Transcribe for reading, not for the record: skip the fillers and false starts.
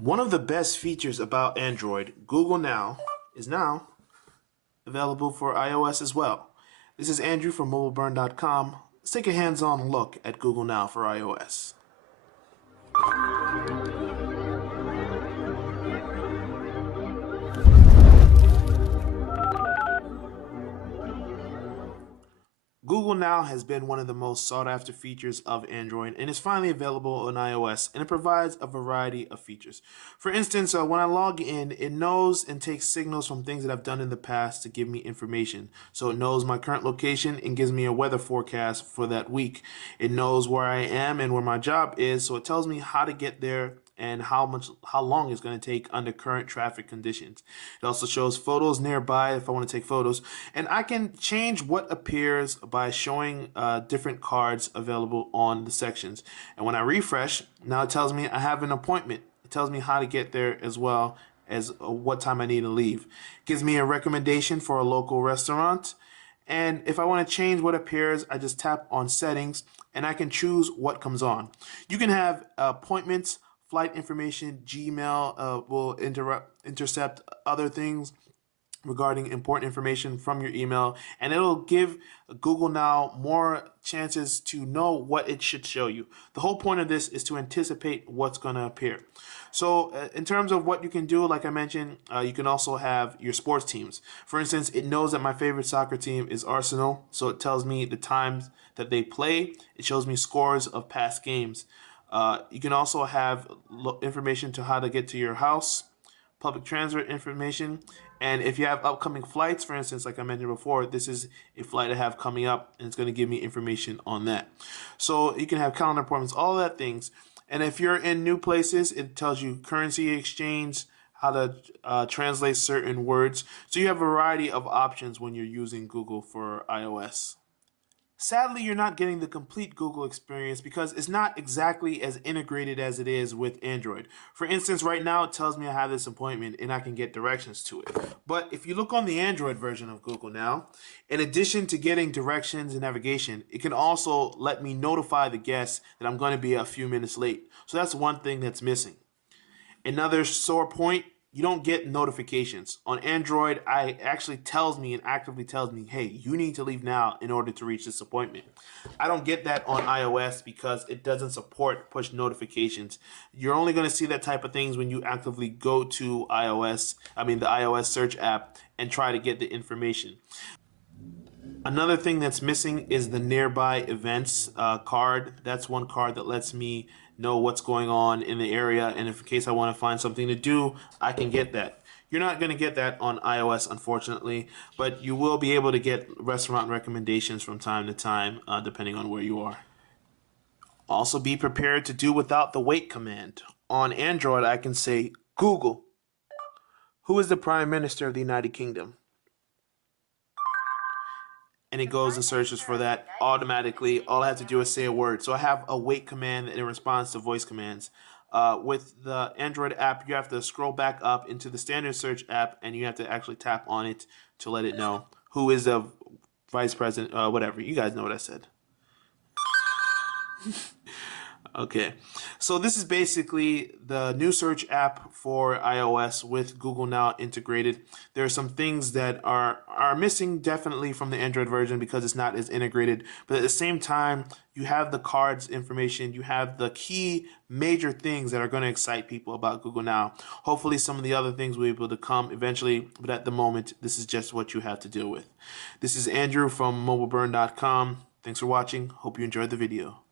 One of the best features about Android, Google Now, is now available for iOS as well. This is Andrew from MobileBurn.com. Let's take a hands-on look at Google Now for iOS. Google Now has been one of the most sought-after features of Android and is finally available on iOS, and it provides a variety of features. For instance, when I log in, it knows and takes signals from things that I've done in the past to give me information. So it knows my current location and gives me a weather forecast for that week. It knows where I am and where my job is, so it tells me how to get there and how long it's going to take under current traffic conditions. It also shows photos nearby if I want to take photos, and I can change what appears by showing different cards available on the sections. And when I refresh, now it tells me I have an appointment. It tells me how to get there as well as what time I need to leave. It gives me a recommendation for a local restaurant. And if I want to change what appears, I just tap on settings and I can choose what comes on. You can have appointments, flight information. Gmail will intercept other things regarding important information from your email, and it'll give Google Now more chances to know what it should show you. The whole point of this is to anticipate what's going to appear. So in terms of what you can do, like I mentioned, you can also have your sports teams. For instance, it knows that my favorite soccer team is Arsenal, so it tells me the times that they play. It shows me scores of past games. You can also have information to how to get to your house, public transit information, and if you have upcoming flights, for instance, like I mentioned before, this is a flight I have coming up, and it's going to give me information on that. So you can have calendar appointments, all that things. And if you're in new places, it tells you currency exchange, how to translate certain words. So you have a variety of options when you're using Google for iOS. Sadly, you're not getting the complete Google experience because it's not exactly as integrated as it is with Android. For instance, right now it tells me I have this appointment and I can get directions to it. But if you look on the Android version of Google Now, in addition to getting directions and navigation, it can also let me notify the guests that I'm going to be a few minutes late. So that's one thing that's missing. Another sore point, you don't get notifications. On Android, it actually tells me and actively tells me, hey, you need to leave now in order to reach this appointment. I don't get that on iOS because it doesn't support push notifications. You're only going to see that type of things when you actively go to the iOS search app and try to get the information. Another thing that's missing is the nearby events card. That's one card that lets me know what's going on in the area, and if in case I want to find something to do, I can get that. You're not going to get that on iOS, unfortunately, but you will be able to get restaurant recommendations from time to time, depending on where you are. Also, be prepared to do without the wait command. On Android, I can say, Google, who is the Prime Minister of the United Kingdom? And it goes and searches for that automatically. All I have to do is say a word. So I have a wait command and it responds to voice commands. With the Android app, you have to scroll back up into the standard search app and you have to actually tap on it to let it know who is the vice president, whatever. You guys know what I said. Okay, so this is basically the new search app for iOS with Google Now integrated. There are some things that are missing definitely from the Android version because it's not as integrated, but at the same time, you have the cards information, you have the key major things that are going to excite people about Google Now. Hopefully some of the other things will be able to come eventually, but at the moment, this is just what you have to deal with. This is Andrew from MobileBurn.com. Thanks for watching. Hope you enjoyed the video.